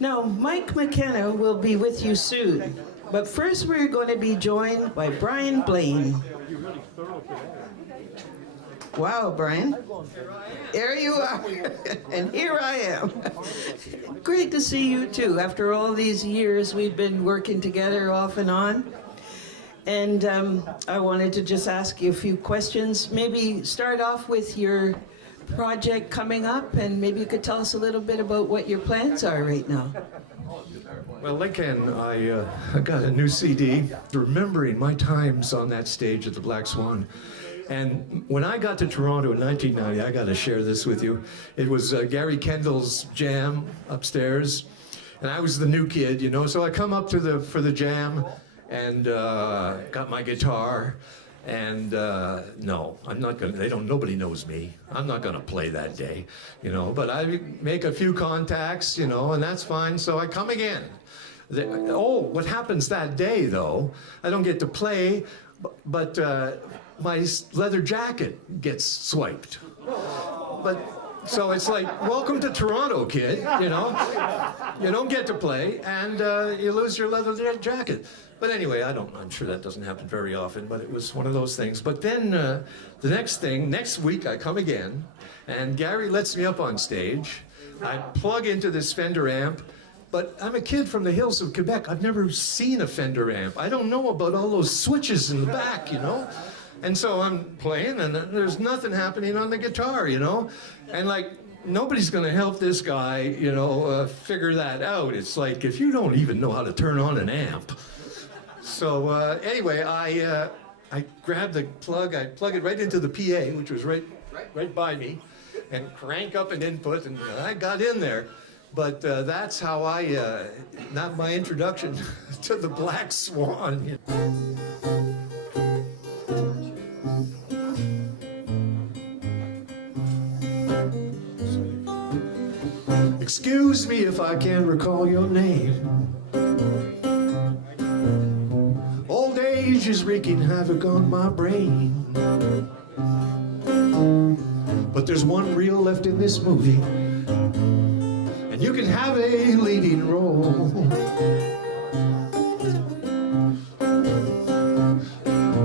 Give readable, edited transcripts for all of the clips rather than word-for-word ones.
Now, Mike McKenna will be with you soon, but first we're going to be joined by Blain. Wow, Brian. There you are. And here I am. Great to see you too. After all these years, we've been working together off and on. And I wanted to just ask you a few questions. Maybe start off with your project coming up, and maybe you could tell us a little bit about what your plans are right now. Well, Lincoln, I got a new CD, remembering my times on that stage at the Black Swan. And when I got to Toronto in 1990, I got to share this with you. It was Gary Kendall's jam upstairs, and I was the new kid, you know. So I come up to for the jam, and got my guitar. And no, I'm not gonna, nobody knows me. I'm not gonna play that day, you know, but I make a few contacts, you know, and that's fine, so I come again. What happens that day, though, I don't get to play, but my leather jacket gets swiped. So it's like, welcome to Toronto, kid, you know? You don't get to play, and you lose your leather jacket. But anyway, I'm sure that doesn't happen very often, but it was one of those things. But then the next week I come again, and Gary lets me up on stage. I plug into this Fender amp, but I'm a kid from the hills of Quebec. I've never seen a Fender amp. I don't know about all those switches in the back, you know? And so I'm playing, and there's nothing happening on the guitar, you know? And like, nobody's gonna help this guy, you know, figure that out. It's like, if you don't even know how to turn on an amp. So anyway, I grab the plug, I plug it right into the PA, which was right by me, and crank up an input, and I got in there. But that's how not my introduction to the Black Swan. Excuse me if I can't recall your name. Old age is wreaking havoc on my brain. But there's one reel left in this movie, and you can have a leading role.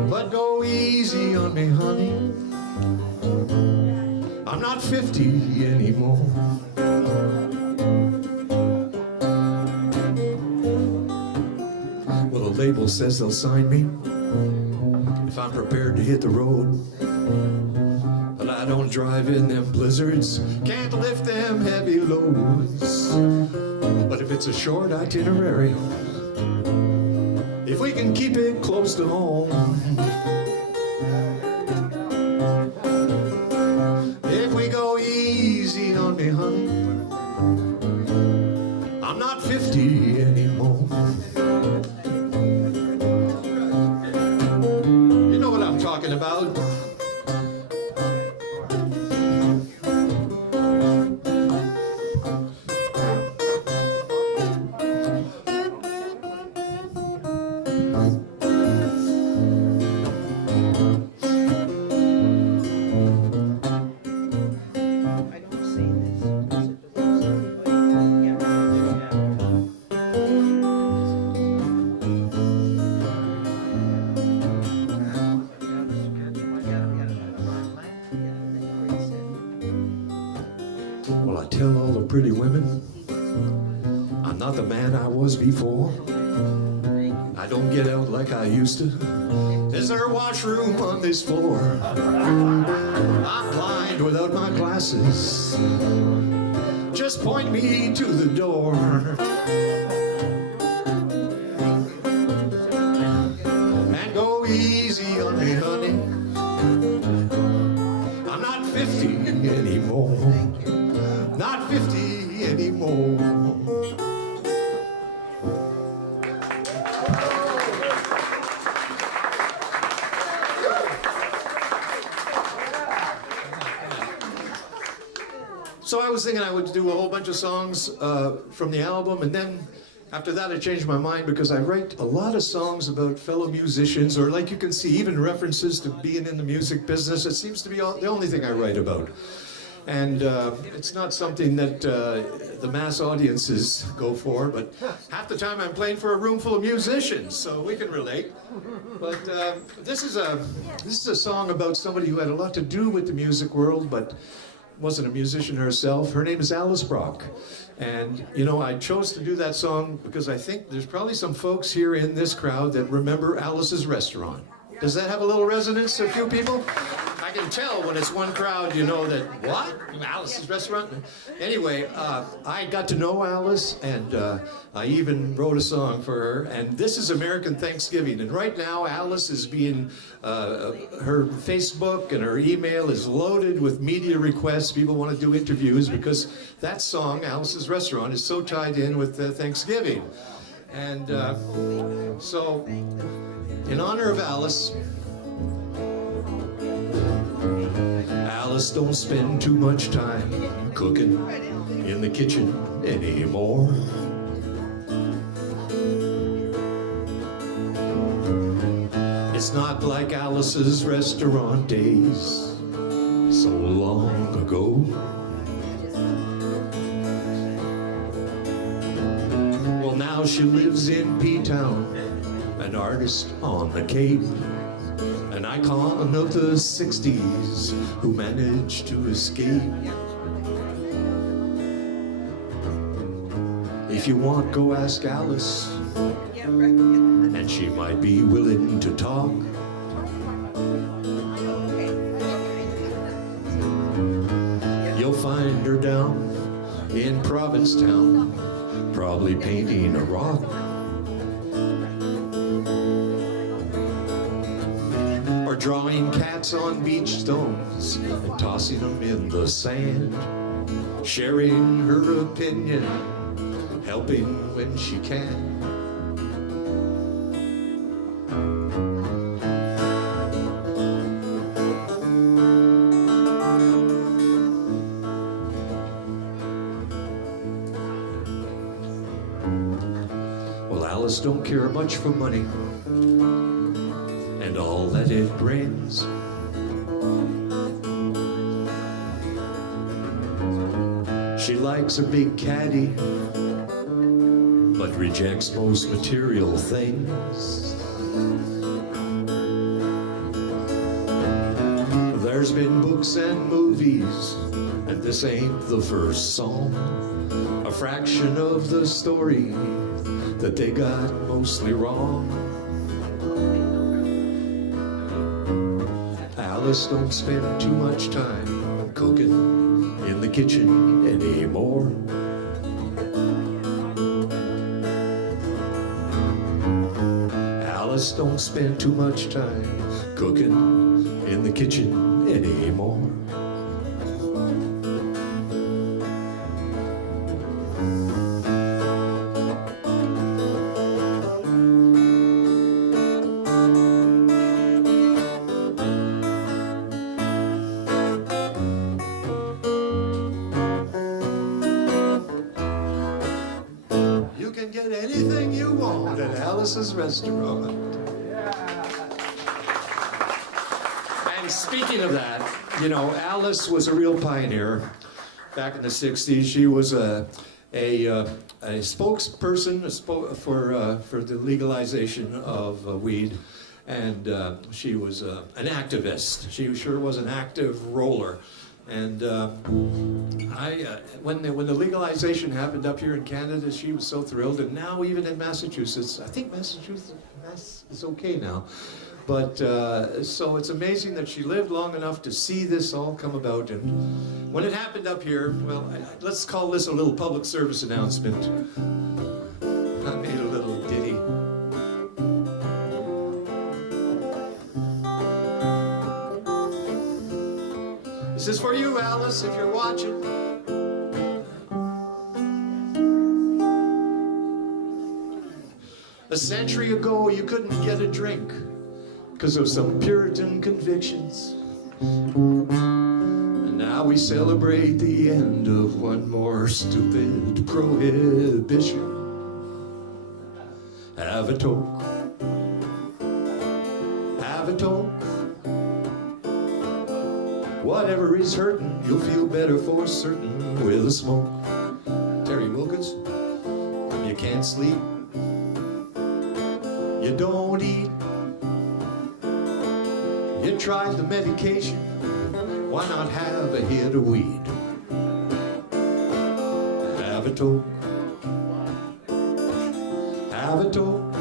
But go easy on me, honey. I'm not 50 anymore. Well, the label says they'll sign me if I'm prepared to hit the road. But I don't drive in them blizzards, can't lift them heavy loads. But if it's a short itinerary, if we can keep it close to home, if we go easy on me, honey, I'm not 50 anymore. You know what I'm talking about. Well, I tell all the pretty women I'm not the man I was before. I don't get out like I used to. Is there a washroom on this floor? I'm blind without my glasses. Just point me to the door. And go easy on me, honey. I'm not 50 anymore. Not 50 anymore. So I was thinking I would do a whole bunch of songs from the album, and then after that I changed my mind because I write a lot of songs about fellow musicians, or like you can see, even references to being in the music business. It seems to be the only thing I write about. And it's not something that the mass audiences go for, but half the time I'm playing for a room full of musicians, so we can relate. But this is a song about somebody who had a lot to do with the music world, but wasn't a musician herself. Her name is Alice Brock. And, you know, I chose to do that song because I think there's probably some folks here in this crowd that remember Alice's Restaurant. Does that have a little resonance, a few people? I can tell when it's one crowd, you know that, what? Alice's Restaurant? Anyway, I got to know Alice, and I even wrote a song for her, and this is American Thanksgiving, and right now Alice is being, her Facebook and her email is loaded with media requests. People want to do interviews because that song, Alice's Restaurant, is so tied in with Thanksgiving. And so, in honor of Alice, Alice don't spend too much time cooking in the kitchen anymore. It's not like Alice's Restaurant days so long ago. Well, now she lives in P-Town, an artist on the Cape, an icon of the 60s who managed to escape. If you want, go ask Alice, and she might be willing to talk. You'll find her down in Provincetown, probably painting a rock. Or drawing cats on beach stones and tossing them in the sand. Sharing her opinion, helping when she can. Well, Alice don't care much for money and all that it brings. She likes a big caddy, but rejects most material things. There's been books and movies, and this ain't the first song. A fraction of the story that they got mostly wrong. Alice don't spend too much time cooking in the kitchen anymore. Alice don't spend too much time cooking in the kitchen anymore. Alice's Restaurant. And speaking of that, you know, Alice was a real pioneer back in the 60s. She was a spokesperson for the legalization of weed, and she was an activist. She sure was an active roller. And when the legalization happened up here in Canada, she was so thrilled. And now even in Massachusetts, I think Massachusetts is okay now. But so it's amazing that she lived long enough to see this all come about. And when it happened up here, well, let's call this a little public service announcement. I made a little ditty. This is for you, Alice, if you're watching. A century ago, you couldn't get a drink because of some Puritan convictions. And now we celebrate the end of one more stupid prohibition. Have a toke. Have a toke. Whatever is hurting, you'll feel better for certain with a smoke. Terry Wilkins, you can't sleep, you don't eat, you tried the medication, why not have a hit of weed? Have a toke, have a toke.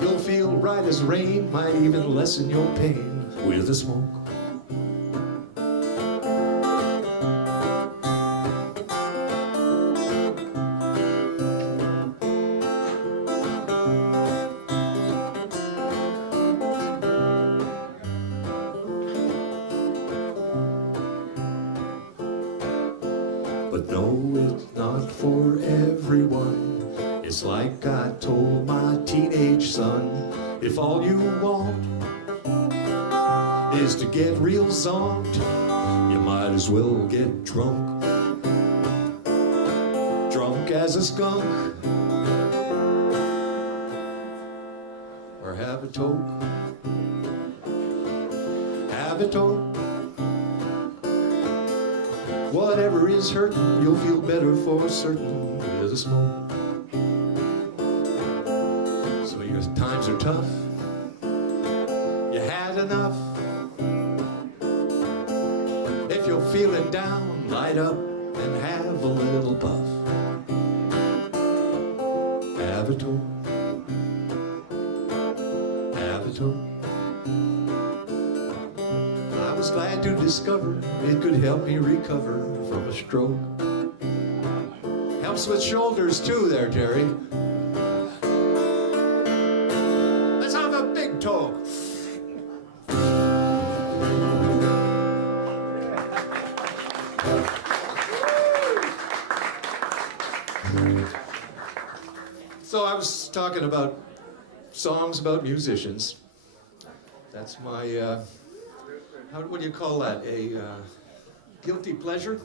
You'll feel right as rain, might even lessen your pain with a smoke. But no, it's not for everyone. It's like I told my teenage son, if all you want is to get real zonked, you might as well get drunk. Drunk as a skunk. Or have a toke. Have a toke. Whatever is hurting, you'll feel better for certain with a smoke. So your times are tough. You had enough. If you're feeling down, light up and have a little puff. Have a toke. Have a toke. I was glad to discover it could help me recover from a stroke. Helps with shoulders too there, Terry. Let's have a big toke. So I was talking about songs about musicians. That's my, what do you call that? A guilty pleasure?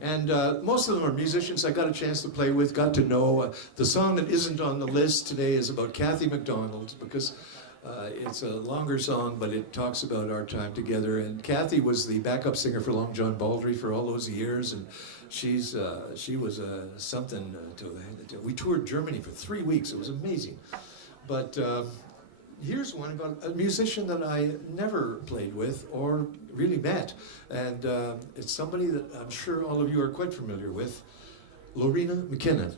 And most of them are musicians I got a chance to play with, got to know. The song that isn't on the list today is about Kathy McDonald, because it's a longer song, but it talks about our time together. And Kathy was the backup singer for Long John Baldry for all those years, and she was something we toured Germany for 3 weeks. It was amazing. But here's one about a musician that I never played with or really met. And it's somebody that I'm sure all of you are quite familiar with, Lorena Mckenna.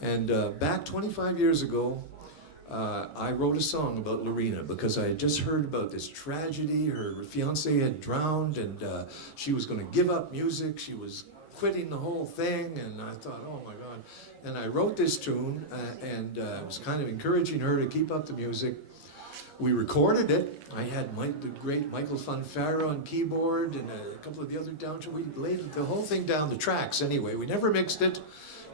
And back 25 years ago, I wrote a song about Lorena because I had just heard about this tragedy. Her fiance had drowned, and she was going to give up music. She was quitting the whole thing, and I thought, oh my God. And I wrote this tune, and I was kind of encouraging her to keep up the music. We recorded it. I had the great Michael Funfair on keyboard and a couple of the other downtracks. We laid the whole thing down, the tracks anyway. We never mixed it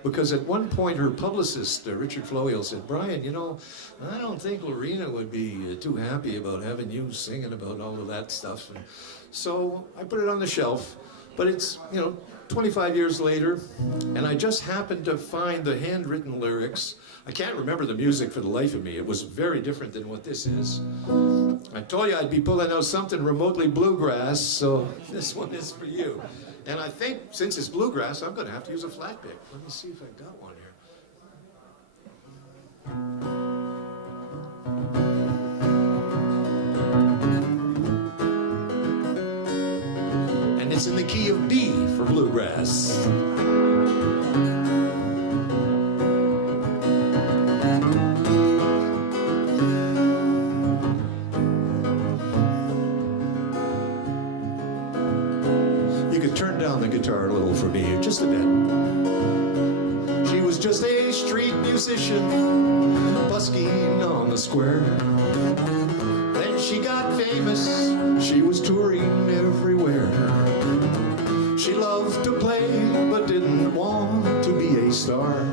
because at one point her publicist, Richard Floyle, said, Brian, you know, I don't think Lorena would be too happy about having you singing about all of that stuff. And so I put it on the shelf. But it's, 25 years later, and I just happened to find the handwritten lyrics. I can't remember the music for the life of me. It was very different than what this is. I told you I'd be pulling out something remotely bluegrass, so this one is for you. And I think, since it's bluegrass, I'm going to have to use a flat pick. Let me see if I got one here. It's in the key of B for bluegrass. You could turn down the guitar a little for me, just a bit. She was just a street musician, busking on the square. Then she got famous, she was touring everywhere. She loved to play, but didn't want to be a star.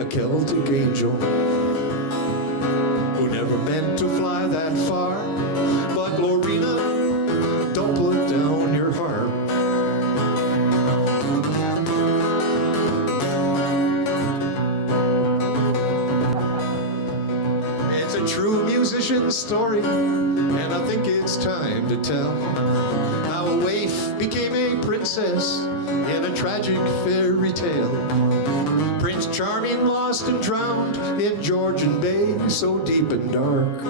A Celtic angel who never meant to fly that far. But Lorena, don't put down your harp. It's a true musician's story. And I think it's time to tell how a waif became a princess in a tragic fairy tale. Prince Charming lost and drowned in Georgian Bay, so deep and dark.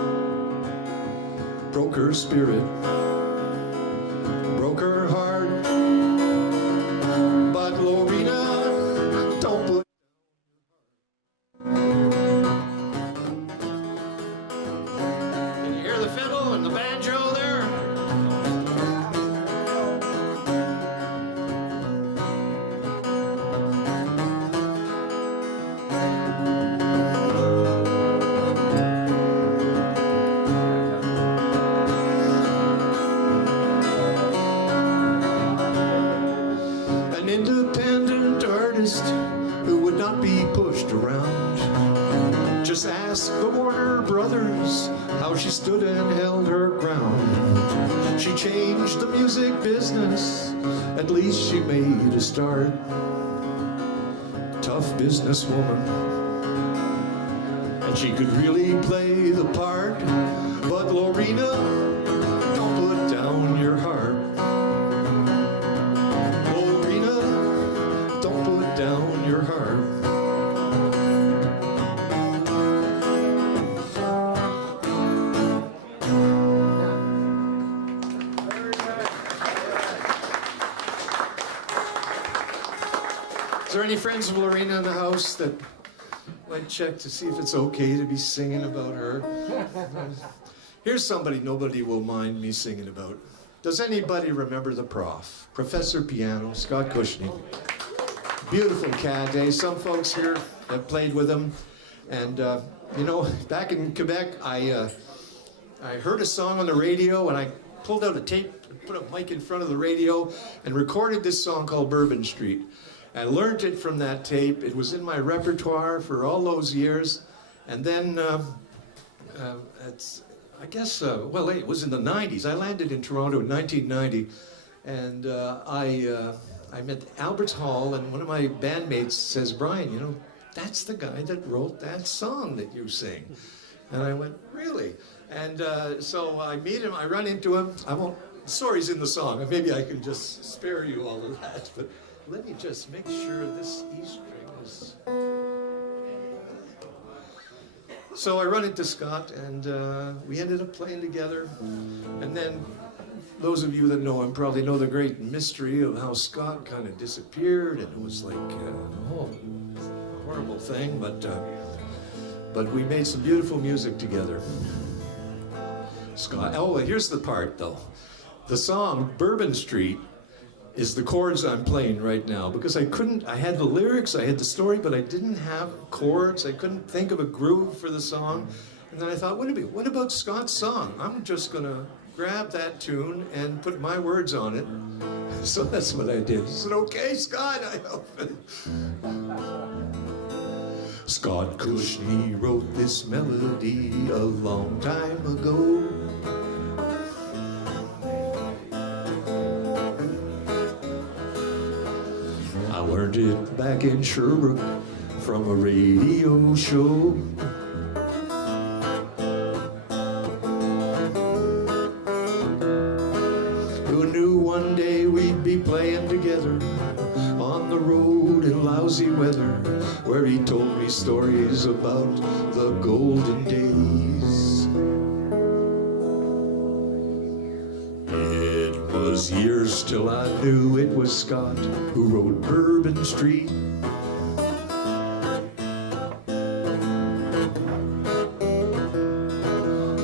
Broke her spirit, broke her heart. But Lorena, don't put Can you hear the fiddle and the banjo there? An independent artist who would not be pushed around. Just ask the Warner Brothers how she stood and held her ground. She changed the music business, at least she made a start. Tough businesswoman, and she could really play the part. But Lorena, don't put down your heart. Lorena, don't put down your heart. Is there any friends of Lorena in the house that might check to see if it's okay to be singing about her? Here's somebody nobody will mind me singing about. Does anybody remember the prof? Professor Piano, Scott Cushning. Beautiful cat, eh? Some folks here have played with him. And, you know, back in Quebec, I heard a song on the radio, and I pulled out a tape, put a mic in front of the radio, and recorded this song called Bourbon Street. I learned it from that tape. It was in my repertoire for all those years. And then, I guess, well, it was in the 90s. I landed in Toronto in 1990. And I'm at Albert's Hall, and one of my bandmates says, Brian, you know, that's the guy that wrote that song that you sing. And I went, really? And so I meet him, I run into him. I won't, story's in the song. Maybe I can just spare you all of that. But let me just make sure this E string is... So I run into Scott, and we ended up playing together. And then those of you that know him probably know the great mystery of how Scott kind of disappeared, and it was like a horrible thing, but we made some beautiful music together. Scott, oh, here's the part though. The song Bourbon Street is the chords I'm playing right now, because I had the lyrics, I had the story, but I didn't have chords. I couldn't think of a groove for the song. And then I thought, what about Scott's song? I'm just gonna grab that tune and put my words on it. So that's what I did. He said, okay, Scott, I hope. Scott Cushnie wrote this melody a long time ago. I learned it back in Sherbrooke from a radio show. Who knew one day we'd be playing together on the road in lousy weather, where he told me stories about the golden days. It was years till I knew it was Scott who wrote Bourbon Street.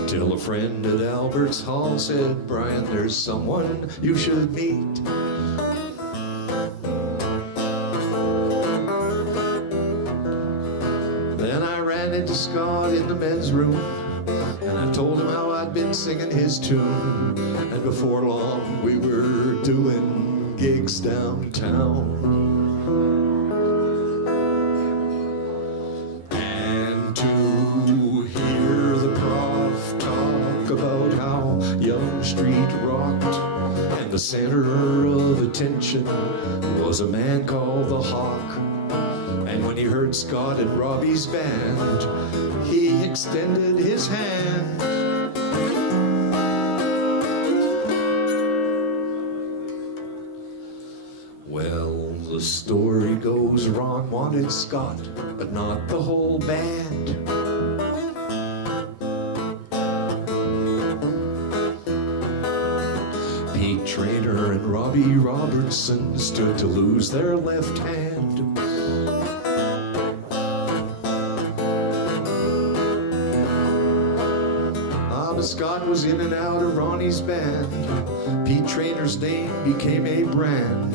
Till a friend at Albert's Hall said, Brian, there's someone you should meet. Then I ran into Scott in the men's room, and I told him how I'd been singing his tune. And before long we were doing gigs downtown. And to hear the prof talk about how Young Street rocked, and the center of attention was a man called the Hawk. And when he heard Scott and Robbie's band, he extended his hand. Well, the story goes Ron wanted Scott, but not the whole band. Pete Traynor and Robbie Robertson stood to lose their left hand. Scott was in and out of Ronnie's band. Pete Traynor's name became a brand,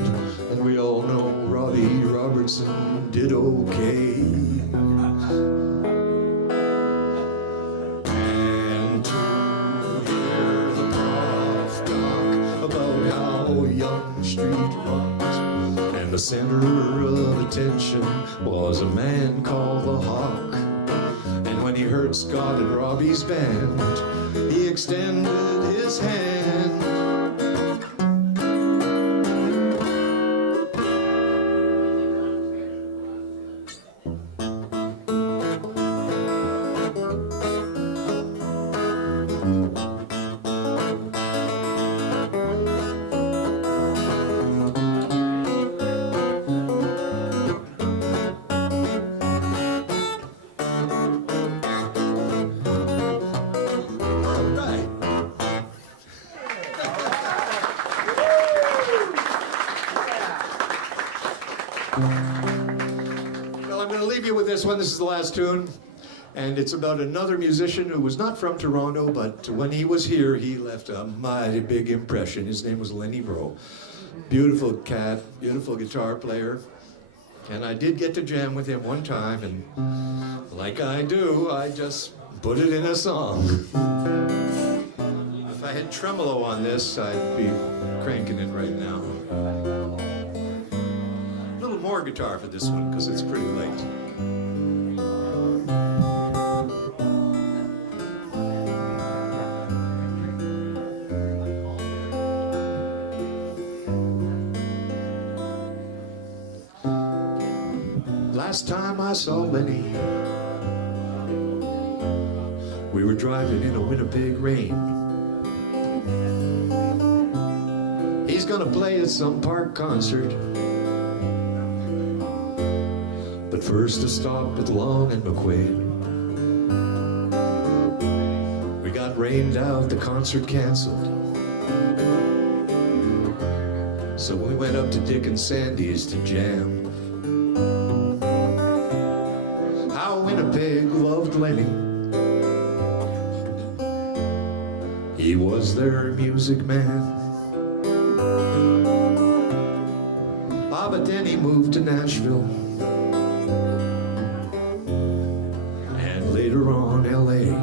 and we all know Robbie Robertson did okay. And to hear the prof talk about how Young Street runs, and the center of attention was a man called the Hawk. And when he heard Scott and Robbie's band, he extended his hand. This is the last tune, and it's about another musician who was not from Toronto, but when he was here, he left a mighty big impression. His name was Lenny Rowe. Beautiful cat, beautiful guitar player, and I did get to jam with him one time, and like I do, I just put it in a song. If I had tremolo on this, I'd be cranking it right now. A little more guitar for this one, because it's pretty late. Last time I saw Lenny, we were driving in a Winnipeg rain. He's gonna play at some park concert, but first a stop at Long and McQuaid. We got rained out, the concert canceled, so we went up to Dick and Sandy's to jam. Winnipeg loved Lenny. He was their music man. But then he moved to Nashville, and later on LA.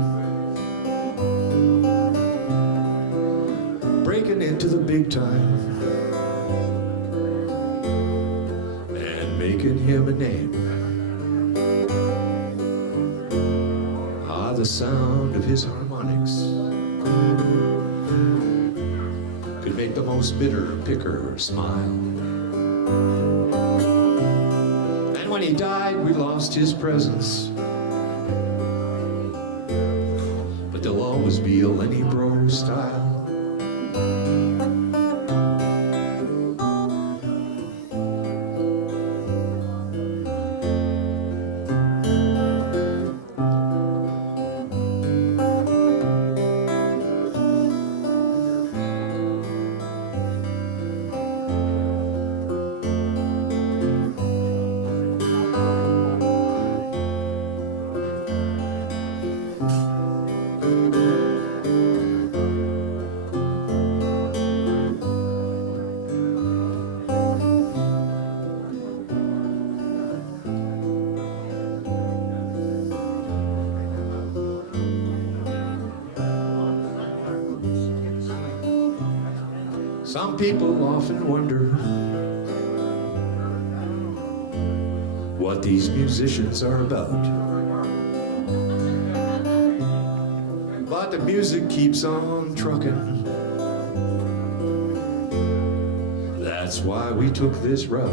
Breaking into the big time and making him a name. The sound of his harmonics could make the most bitter picker smile. And when he died, we lost his presence, but there'll always be a Lenny Rowe style. Some people often wonder what these musicians are about. But the music keeps on trucking. That's why we took this route.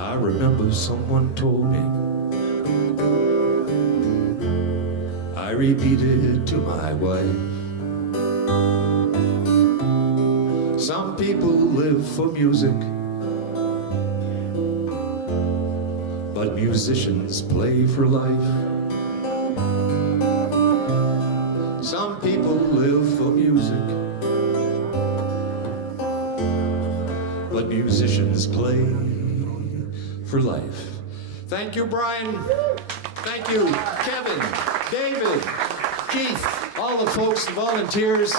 I remember someone told me, I repeated it to my wife. Some people live for music, but musicians play for life. Some people live for music, but musicians play for life. Thank you, Brian. Thank you, Kevin, David, Keith, all the folks, the volunteers.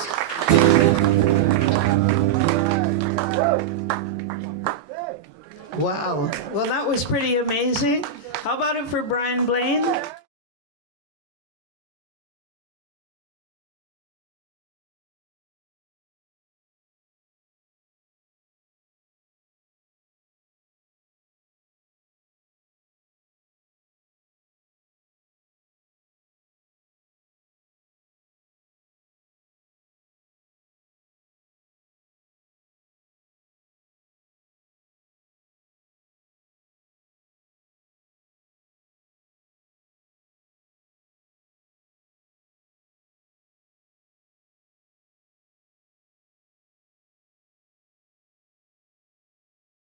Wow. Well, that was pretty amazing. How about it for Brian Blain?